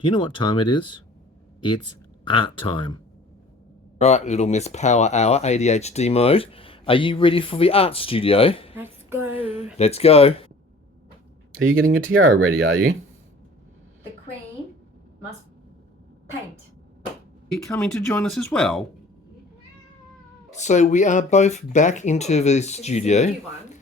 Do you know what time it is? It's art time. Right, little Miss Power Hour, ADHD mode. Are you ready for the art studio? Let's go. Let's go. Are you getting your tiara ready, are you? The Queen must paint. Are you coming to join us as well? So we are both back into the studio. It's a new one.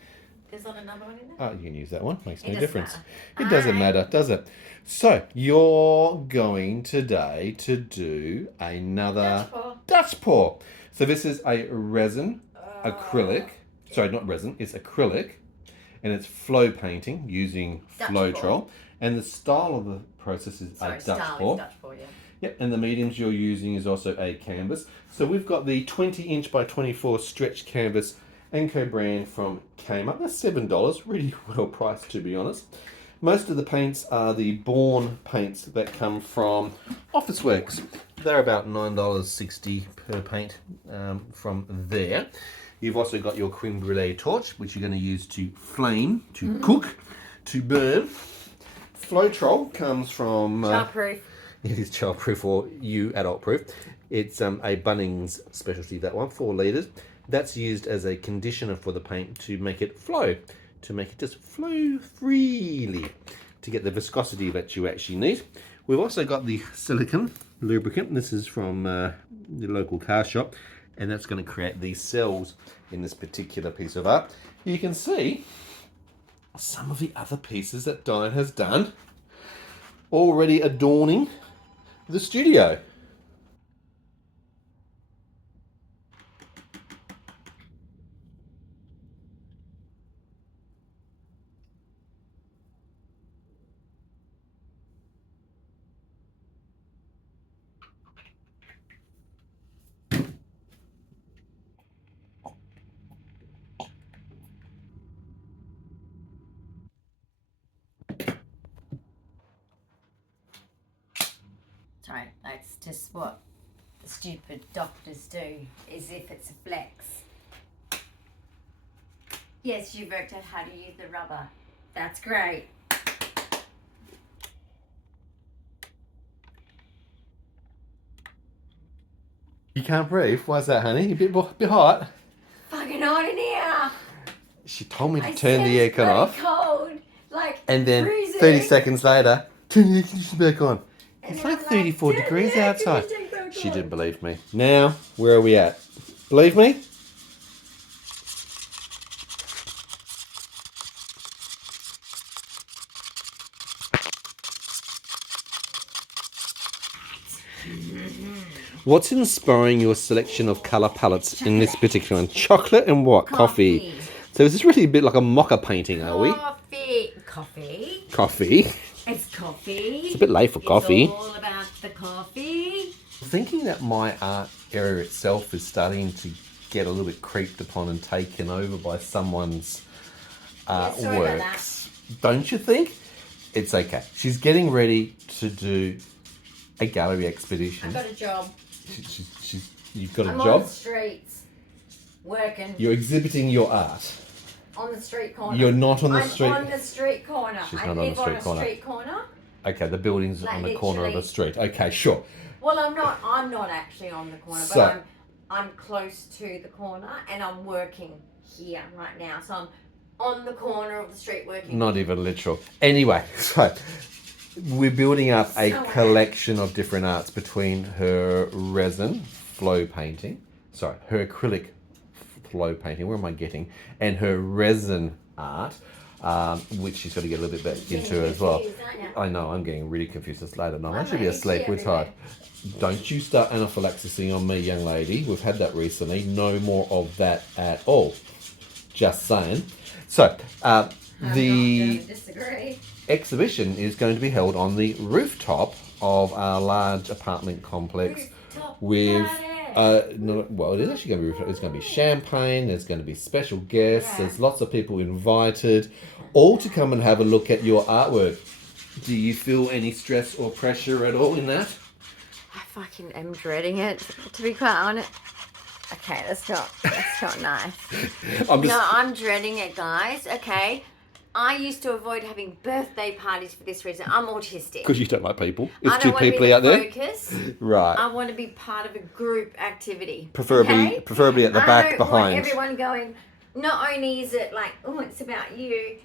There's not another one in there? Oh, you can use that one. Makes no It doesn't difference. matter. It doesn't matter, does it? So you're going today to do another Dutch pour. So this is a resin acrylic. Sorry, not resin. It's acrylic, and it's flow painting using Floetrol. And the style of the process is a Dutch pour. Yeah. Yep, and the mediums you're using is also a canvas. So we've got the 20-inch by 24 stretch canvas Anko brand from Kmart. That's $7, really well priced to be honest. Most of the paints are the Born paints that come from Officeworks. They're about $9.60 per paint from there. You've also got your creme brulee torch, which you're going to use to flame, to cook, to burn. Floetrol comes from... Childproof. It is childproof or you adult proof. It's a Bunnings specialty, that one, 4 litres. That's used as a conditioner for the paint to make it flow, to make it just flow freely, to get the viscosity that you actually need. We've also got the silicone lubricant. This is from the local car shop, and that's going to create these cells in this particular piece of art. You can see some of the other pieces that Dyan has done already adorning the studio. Sorry, that's just what the stupid doctors do, as if it's a flex. Yes, you've worked out how to use the rubber. That's great. You can't breathe? Why's that, honey? You a bit hot? Fucking hot in here. She told me to turn the aircon off. Cold, like and then freezing. 30 seconds later, turn the air conditioner back on. And It's then like I'm 34 "Turn degrees the air outside. conditioning back She on." didn't believe me. Now, where are we at? Believe me? What's inspiring your selection of colour palettes in this particular one? Chocolate and what? Coffee. So is this really a bit like a mocha painting, are we? Coffee. Coffee. It's coffee. It's a bit late for coffee. It's all about the coffee. Thinking that my art area itself is starting to get a little bit creeped upon and taken over by someone's works. Don't you think? It's okay. She's getting ready to do a gallery expedition. I've got a job. You've got a I'm job? on the streets, working. You're exhibiting your art. On the street corner. You're not on the street. I'm on the street corner. She's I not on the live street on corner. a street corner. Okay, the building's Like on the corner of a literally. street. Okay, sure. Well, I'm not actually on the corner, So- but I'm close to the corner, and I'm working here right now. So I'm on the corner of the street working. Not even literal. Anyway, so we're building up a collection of different arts between her resin flow painting, her acrylic flow painting, where am I getting, and her resin art, which she's got to get a little bit back into as well. I know, I'm getting really confused. It's late at night. I should be asleep. We're tired. Don't you start anaphylaxising on me, young lady. We've had that recently. No more of that at all. Just saying. So, the exhibition is going to be held on the rooftop of our large apartment complex with well, it is actually going to be rooftop. It's going to be champagne, there's going to be special guests, there's lots of people invited, all to come and have a look at your artwork. Do you feel any stress or pressure at all in that? I fucking am dreading it, to be quite honest. Okay, that's not nice. I'm dreading it, guys. Okay, I used to avoid having birthday parties for this reason. I'm autistic. Because you don't like people. I It's don't too want to be peoply the out there. focus. Right. I want to be part of a group activity. Preferably, preferably at the back, I don't behind. want everyone going, not only is it like, oh, it's about you,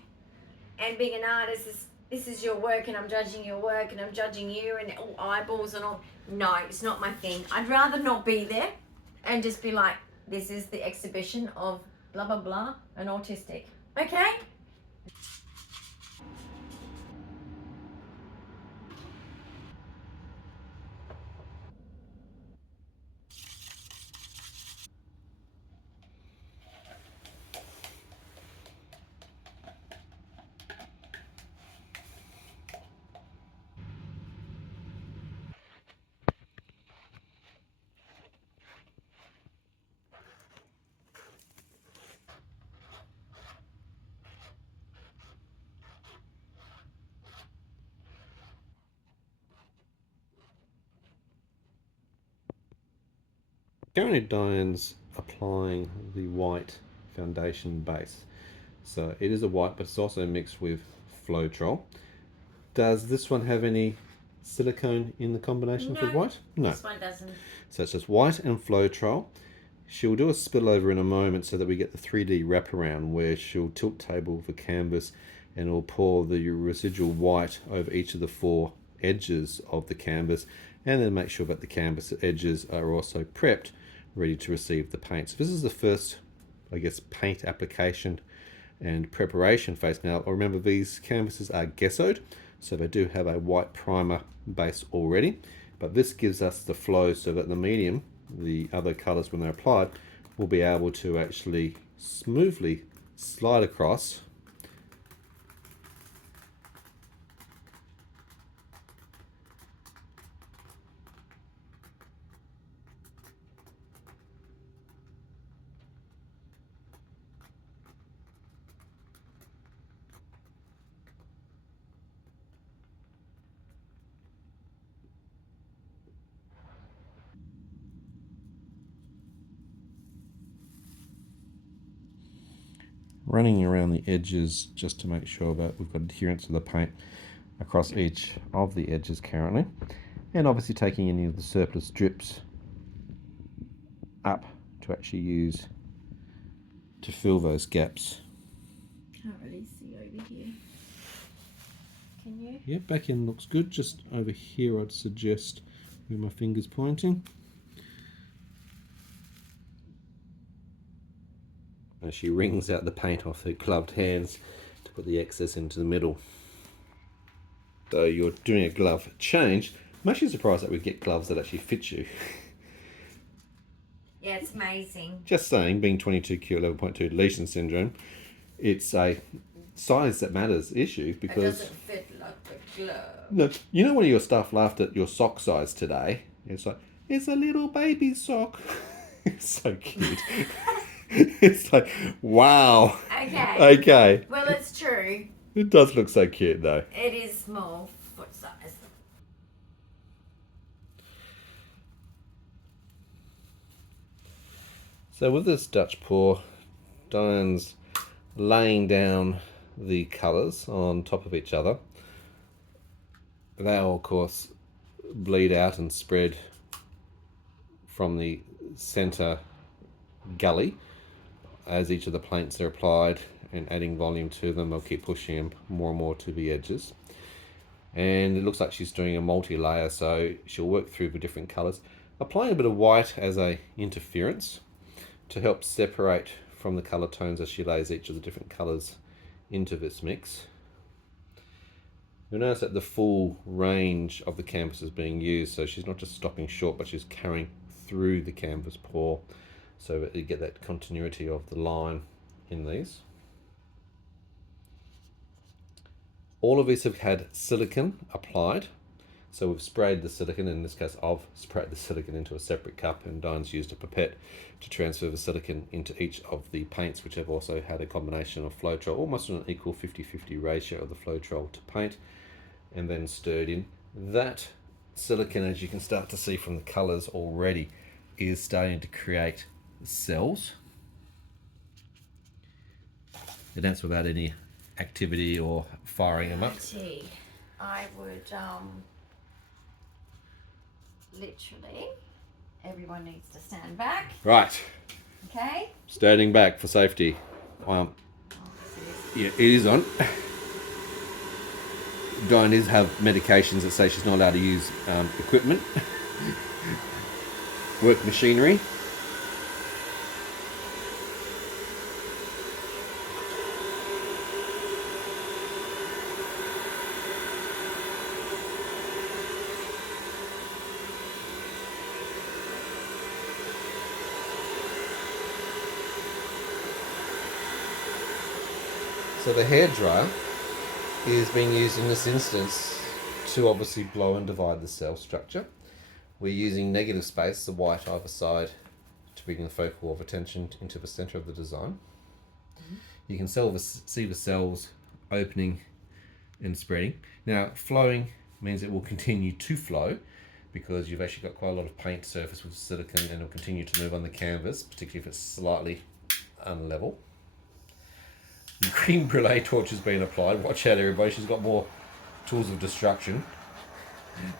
and being an artist, this is your work, and I'm judging your work, and I'm judging you, and all eyeballs and all. No, it's not my thing. I'd rather not be there and just be like, this is the exhibition of blah, blah, blah, and autistic. Okay? Currently, Dyan's applying the white foundation base. So it is a white, but it's also mixed with Floetrol. Does this one have any silicone in the combination for the white? No. This one doesn't. So it's just white and Floetrol. She'll do a spillover in a moment so that we get the 3D wraparound where she'll tilt table the canvas and will pour the residual white over each of the 4 edges of the canvas, and then make sure that the canvas edges are also prepped, ready to receive the paint. So this is the first, I guess, paint application and preparation phase. Now, remember, these canvases are gessoed, so they do have a white primer base already, but this gives us the flow so that the medium, the other colors when they're applied, will be able to actually smoothly slide across running around the edges just to make sure that we've got adherence of the paint across each of the edges currently, and obviously taking any of the surplus drips up to actually use to fill those gaps. Can't really see over here. Can you? Yeah, back end looks good. Just over here I'd suggest where my finger's pointing. And she wrings out the paint off her gloved hands to put the excess into the middle. Though you're doing a glove change, I'm actually surprised that we get gloves that actually fit you. Yeah, it's amazing. Just saying, being 22Q 11.2 Deletion Syndrome, it's a size that matters issue because... It doesn't fit like the glove. No, you know, one of your staff laughed at your sock size today. It's like, it's a little baby sock. It's so cute. It's like, wow. Okay. Okay. Well, it's true. It does look so cute though. It is small foot size. So with this Dutch pour, Dyan's laying down the colours on top of each other. They'll of course bleed out and spread from the centre gully as each of the paints are applied, and adding volume to them, they'll keep pushing them more and more to the edges. And it looks like she's doing a multi-layer, so she'll work through the different colours, applying a bit of white as a interference to help separate from the colour tones as she lays each of the different colours into this mix. You'll notice that the full range of the canvas is being used, so she's not just stopping short, but she's carrying through the canvas pour, so that you get that continuity of the line in these. All of these have had silicone applied, so we've sprayed the silicone. In this case, I've sprayed the silicone into a separate cup, and Dyan's used a pipette to transfer the silicone into each of the paints, which have also had a combination of Floetrol, almost an equal 50-50 ratio of the Floetrol to paint, and then stirred in. That silicone, as you can start to see from the colours already, is starting to create cells. And that's without any activity or firing them up? I would literally, everyone needs to stand back. Right. Okay. Standing back for safety. Yeah, it is on. Dyan does have medications that say she's not allowed to use equipment, work machinery. So the hairdryer is being used in this instance to obviously blow and divide the cell structure. We're using negative space, the white either side, to bring the focal of attention into the center of the design. You can see the cells opening and spreading. Now, flowing means it will continue to flow because you've actually got quite a lot of paint surface with silicone, and it'll continue to move on the canvas, particularly if it's slightly unlevel. The cream brulee torch has been applied. Watch out, everybody, she's got more tools of destruction.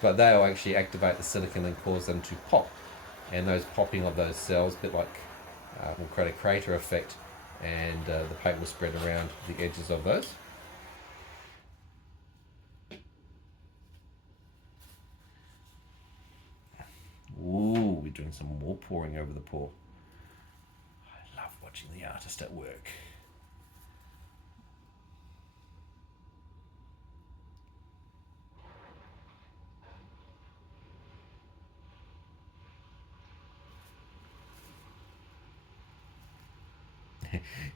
But they'll actually activate the silicon and cause them to pop. And those popping of those cells, a bit like, will create a crater effect, and the paint will spread around the edges of those. Ooh, we're doing some more pouring over the paw. I love watching the artist at work.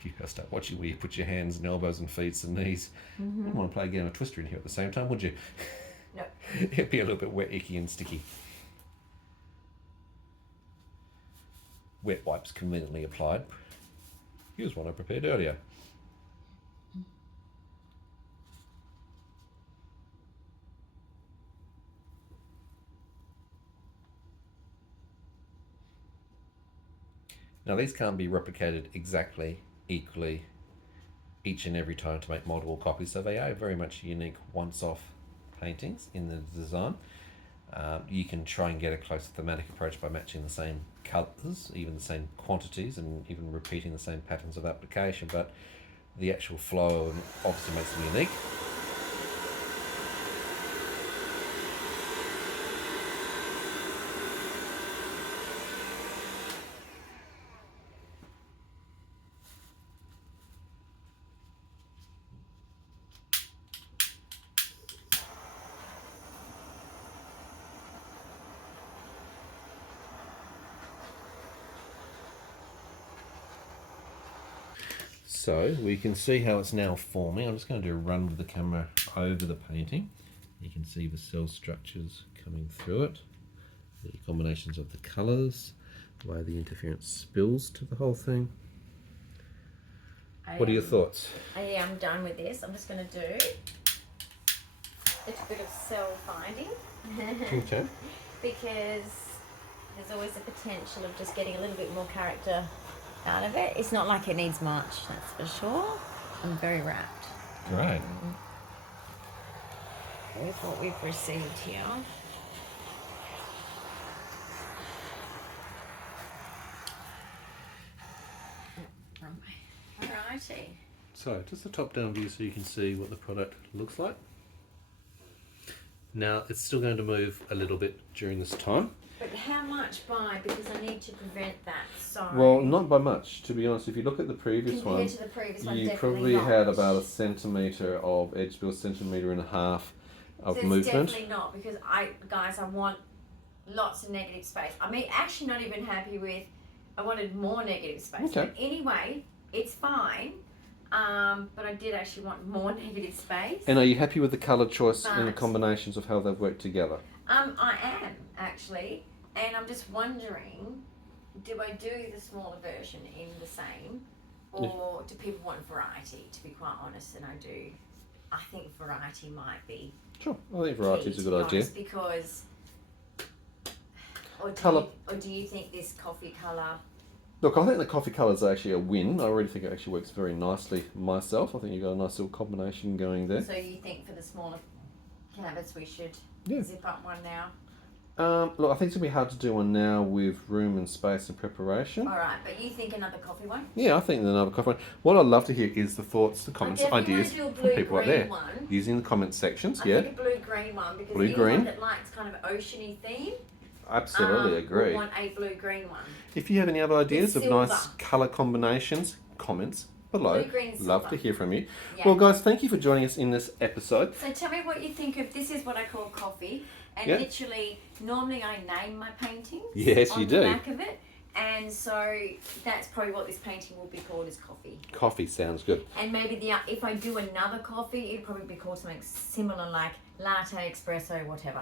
You gotta start watching where you put your hands and elbows and feet and knees. You wouldn't want to play a game of Twister in here at the same time, would you? No. It'd be a little bit wet, icky and sticky. Wet wipes conveniently applied. Here's one I prepared earlier. Now these can't be replicated exactly, equally, each and every time to make multiple copies, so they are very much unique once-off paintings in the design. You can try and get a close thematic approach by matching the same colours, even the same quantities, and even repeating the same patterns of application, but the actual flow obviously makes them unique. So we can see how it's now forming. I'm just going to do a run with the camera over the painting. You can see the cell structures coming through it, the combinations of the colours, the way the interference spills to the whole thing. What are your thoughts? Yeah, I'm done with this. I'm just going to do a bit of cell finding. Okay. Because there's always the potential of just getting a little bit more character out of it. It's not like it needs much, that's for sure. I'm very wrapped. Great. With what we've received here. Alrighty. So just a top-down view so you can see what the product looks like. Now it's still going to move a little bit during this time. But how much by? Because I need to prevent that. So Well, not by much, to be honest. If you look at the previous one, compared to the previous one, you definitely probably not. had about a centimetre of edge spill, centimetre and a half of So it's movement. definitely not, because I want lots of negative space. I mean, actually not even happy with, I wanted more negative space. Okay. But anyway, it's fine. But I did actually want more negative space. And are you happy with the colour choice and the But- combinations of how they've worked together? I am actually, and I'm just wondering, do I do the smaller version in the same, or do people want variety? To be quite honest, and I think variety might be. Sure, I think variety is a good idea. Because, or Colour. do you think this coffee colour Look, I think the coffee colour is actually a win. I already think it actually works very nicely myself. I think you've got a nice little combination going there. So you think for the smaller canvas we should Yeah. zip up one now? Look, I think it's going to be hard to do one now with room and space and preparation. All right, but you think another coffee one? Yeah, I think another coffee one. What I'd love to hear is the thoughts, the comments, ideas do a from people out there. one. Using the comment sections, I think a blue-green one because anyone that likes kind of oceany theme, Absolutely agree. would want a blue-green one. If you have any other ideas of silver. nice colour combinations, comments below. Blue, green, Love silver. to hear from you. Yeah. Well, guys, thank you for joining us in this episode. So tell me what you think of, this is what I call coffee. And Yeah. literally, normally I name my paintings Yes, on you the do. back of it. And so that's probably what this painting will be called, is coffee. Coffee sounds good. And maybe if I do another coffee, it'll probably be called something similar, like latte, espresso, whatever.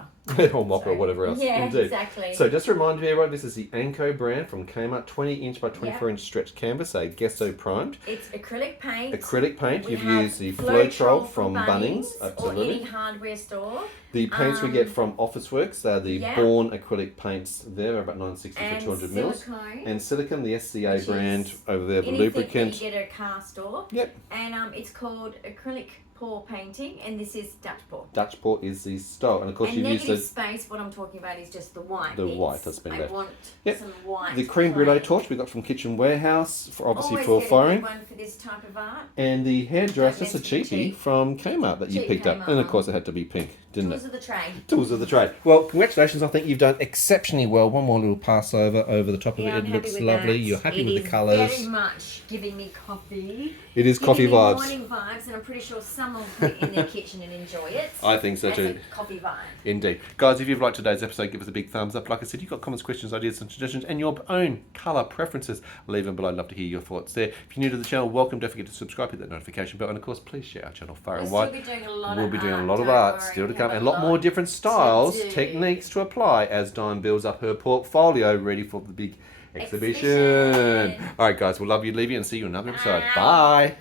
Or mocha or whatever else. Yeah, Indeed. exactly. So just to remind you, everyone, this is the Anko brand from Kmart, 20-inch by 24-inch stretch canvas, a gesso primed. It's acrylic paint. Acrylic paint. We You've have used the Floetrol from Bunnings. or Absolutely. any hardware store. The paints we get from Officeworks, they're the Yeah. Born acrylic paints. They're about 960 And for 200 mils. silicone. And silicone, the SCA Which brand is over there, the anything lubricant. that you get at a car store. Yep. And it's called acrylic pour painting, and this is Dutch pour. Dutch pour is the style, and of course And you've used negative the space, what I'm talking about is just the white The bits. white, that's been I there. want Yep. some white. the cream brulee plain. torch we got from Kitchen Warehouse, for obviously Always for get a firing, good one for this type of art. and the hairdresser, just a Don't mess with cheapie cheap. from Kmart that you Cheap picked up, Kmart and of one. course it had to be pink, didn't Tools it? of the trade. Tools of the trade. Well, congratulations! I think you've done exceptionally well. One more little pass over the top of Yeah, it. I'm It happy looks with lovely. that. You're happy It with the is colours. very much giving me coffee. It is coffee Giving me vibes. morning vibes, and I'm pretty sure some will put it in their kitchen and enjoy it. I think so That's too. a coffee vibe. Indeed. Guys, if you've liked today's episode, give us a big thumbs up. Like I said, you've got comments, questions, ideas, and suggestions, and your own colour preferences. Leave them below. I'd love to hear your thoughts there. If you're new to the channel, welcome. Don't forget to subscribe, hit that notification bell, and of course, please share our channel far and We'll wide. still be doing a lot We'll of be doing art, a lot of don't art worry. still to We come, have and a lot more different styles, do. techniques to apply as Dyan builds up her portfolio ready for the big exhibition. Exhibition. All right, guys, we'll love you, leave you, and see you in another episode. Bye. Bye.